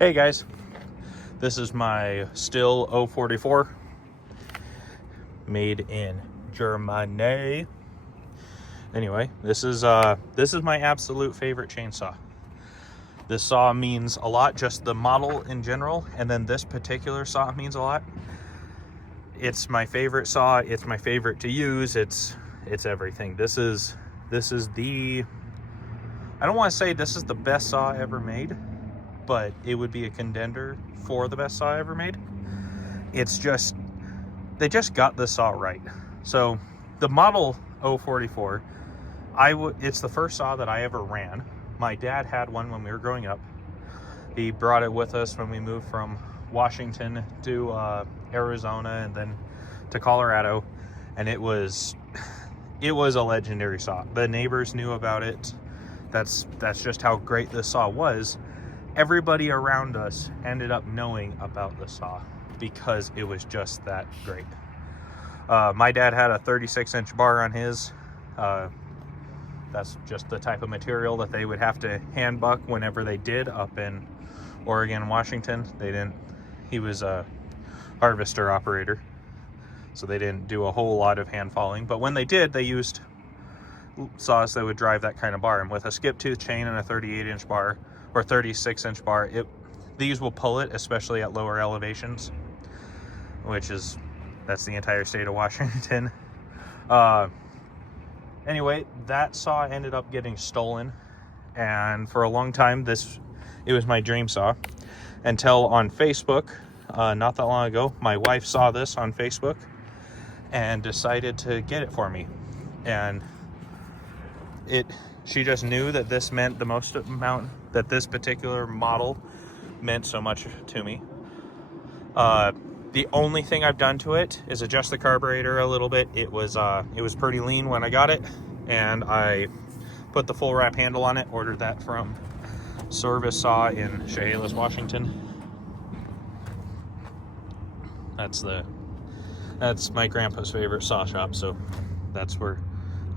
Hey guys, this is my Stihl 044, made in Germany. Anyway, this is my absolute favorite chainsaw. This saw means a lot, just the model in general, and then this particular saw means a lot. It's my favorite saw. It's my favorite to use. It's everything. This is the, I don't want to say this is the best saw ever made, but it would be a contender for the best saw ever made. It's just, they just got this saw right. So the model 044, it's the first saw that I ever ran. My dad had one when we were growing up. He brought it with us when we moved from Washington to Arizona and then to Colorado, and it was a legendary saw. The neighbors knew about it. That's just how great this saw was. Everybody around us ended up knowing about the saw because it was just that great. My dad had a 36-inch bar on his. That's just the type of material that they would have to hand buck whenever they did up in Oregon and Washington. He was a harvester operator, so they didn't do a whole lot of hand falling. But when they did, they used saws that would drive that kind of bar. And with a skip tooth chain and a 38-inch bar, or 36-inch bar, these will pull it, especially at lower elevations, that's the entire state of Washington. Anyway, that saw ended up getting stolen, and for a long time it was my dream saw, until on Facebook, not that long ago, my wife saw this on Facebook and decided to get it for me. And she just knew that this meant the most amount, that this particular model meant so much to me. The only thing I've done to it is adjust the carburetor a little bit. It was pretty lean when I got it, and I put the full wrap handle on it. Ordered that from Service Saw in Chehalis, Washington. That's my grandpa's favorite saw shop, so that's where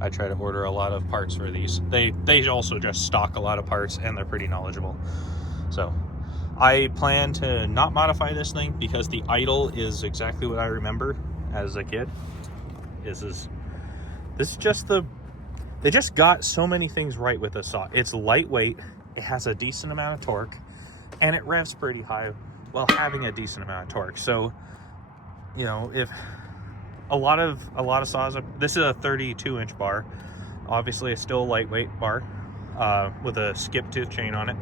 I try to order a lot of parts for these. They also just stock a lot of parts, and they're pretty knowledgeable. So I plan to not modify this thing because the idle is exactly what I remember as a kid. They just got so many things right with this saw. It's lightweight, it has a decent amount of torque, and it revs pretty high while having a decent amount of torque. So, you know, if a lot of saws, this is a 32-inch bar, obviously a still lightweight bar, with a skip tooth chain on it.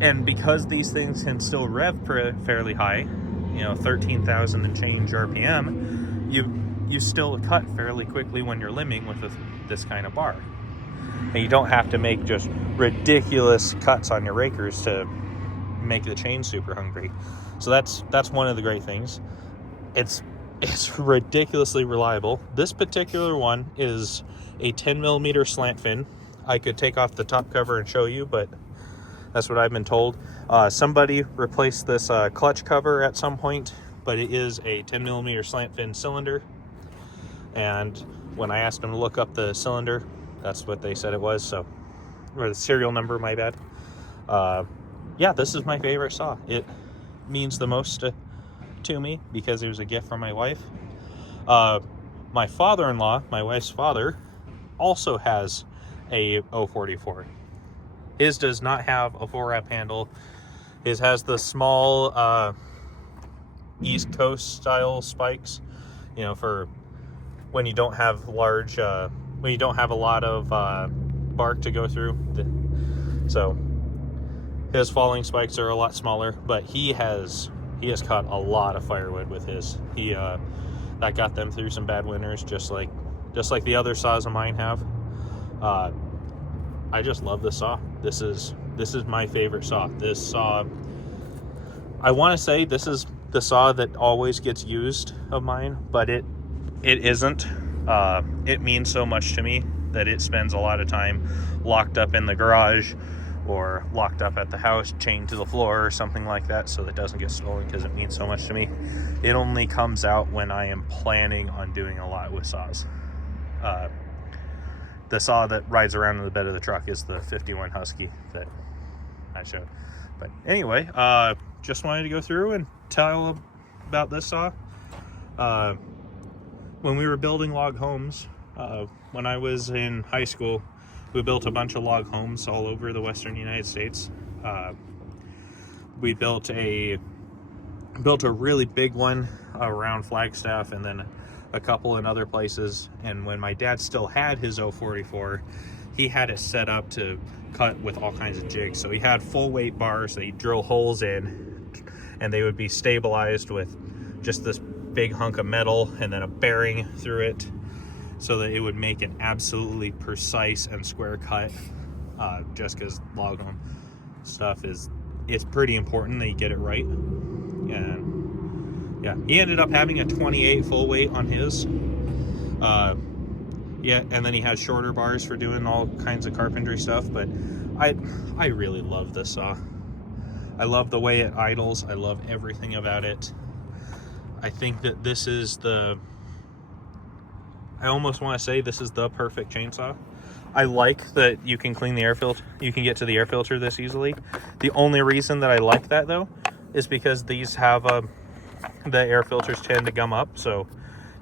And because these things can still rev fairly high, 13,000 and change RPM, you still cut fairly quickly when you're limbing with this kind of bar. And you don't have to make just ridiculous cuts on your rakers to make the chain super hungry. So that's one of the great things. It's ridiculously reliable. This particular one is a 10mm slant fin. I could take off the top cover and show you, but that's what I've been told. Somebody replaced this clutch cover at some point, but it is a 10mm slant fin cylinder. And when I asked them to look up the cylinder, that's what they said it was. So, or the serial number, my bad. Yeah, this is my favorite saw. It means the most to me because it was a gift from my wife. My father-in-law, my wife's father, also has a 044. His does not have a full wrap handle. His has the small East Coast style spikes, for when you don't have when you don't have a lot of bark to go through. So his falling spikes are a lot smaller, but he has caught a lot of firewood with his. That got them through some bad winters, just like the other saws of mine have. I just love this saw. This is my favorite saw. This saw, I want to say this is the saw that always gets used of mine, but it isn't. It means so much to me that it spends a lot of time locked up in the garage or locked up at the house, chained to the floor or something like that, so that it doesn't get stolen, because it means so much to me. It only comes out when I am planning on doing a lot with saws. The saw that rides around in the bed of the truck is the 51 Husky that I showed. But anyway, just wanted to go through and tell about this saw. When we were building log homes, when I was in high school, we built a bunch of log homes all over the western United States. We built a really big one around Flagstaff, and then a couple in other places. And when my dad still had his 044, he had it set up to cut with all kinds of jigs. So he had full weight bars that he'd drill holes in, and they would be stabilized with just this big hunk of metal and then a bearing through it, so that it would make an absolutely precise and square cut. Just because log home stuff it's pretty important that you get it right. And yeah, he ended up having a 28 full weight on his. Yeah, and then he had shorter bars for doing all kinds of carpentry stuff. But I really love this saw. I love the way it idles. I love everything about it. I think that this is I almost want to say this is the perfect chainsaw. I like that you can clean the air filter. You can get to the air filter this easily. The only reason that I like that, though, is because these have the air filters tend to gum up. So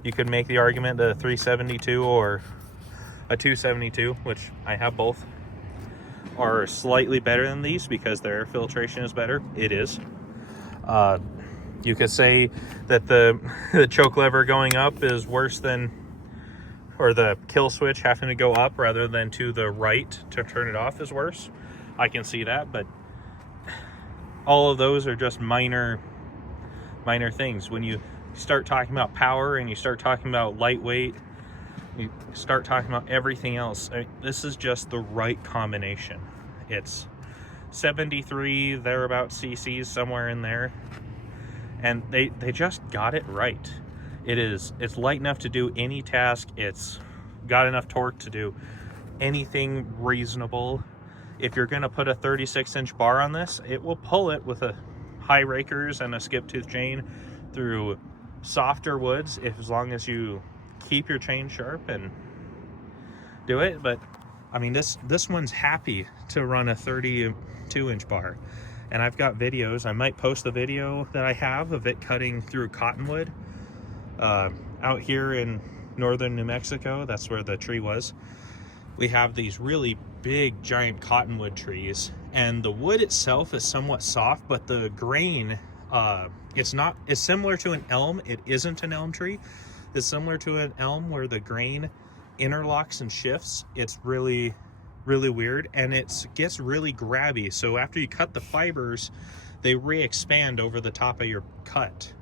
you could make the argument that a 372 or a 272, which I have both, are slightly better than these because their air filtration is better. It is. You could say that the choke lever going up is worse than, or the kill switch having to go up rather than to the right to turn it off is worse. I can see that, but all of those are just minor things. When you start talking about power and you start talking about lightweight, you start talking about everything else, this is just the right combination. It's 73 thereabout cc's, somewhere in there, and they just got it right. It's light enough to do any task. It's got enough torque to do anything reasonable. If you're going to put a 36-inch bar on this, it will pull it with a high rakers and a skip tooth chain through softer woods, as long as you keep your chain sharp and do it. But I mean, this one's happy to run a 32-inch bar, and I've got videos. I might post the video that I have of it cutting through cottonwood. Out here in northern New Mexico, that's where the tree was. We have these really big giant cottonwood trees, and the wood itself is somewhat soft, but the grain, it's similar to an elm. It isn't an elm tree. It's similar to an elm where the grain interlocks and shifts. It's really, really weird, and it gets really grabby. So after you cut the fibers, they re-expand over the top of your cut.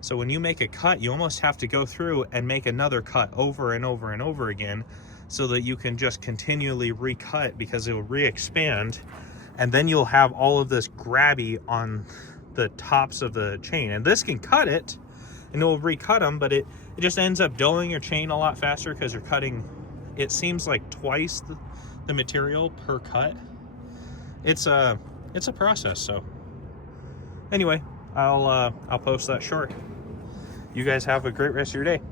So when you make a cut, you almost have to go through and make another cut over and over and over again, so that you can just continually recut, because it will re-expand, and then you'll have all of this grabby on the tops of the chain. And this can cut it, and it will recut them, but it just ends up dulling your chain a lot faster because you're cutting, it seems like twice the material per cut. It's a process. So anyway, I'll post that short. You guys have a great rest of your day.